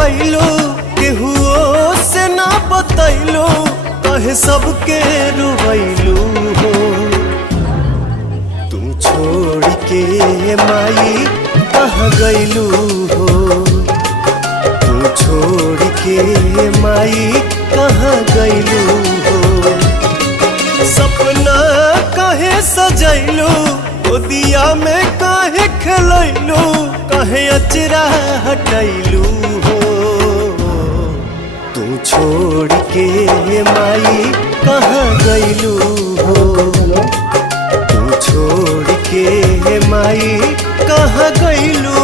कैलो केहुओ से ना बतैलो कहे सबके रुवैलू हो। तू छोड़ के माई कहाँ गैलू हो। तू छोड़ के माई कहाँ गैलू हो। सपना काहे सजैलू गोदिया में काहे खेलैलू काहे अचरा हटैलू हो। तू छोड़ के माई कहाँ गैलू हो। तू छोड़ के माई कहाँ गैलू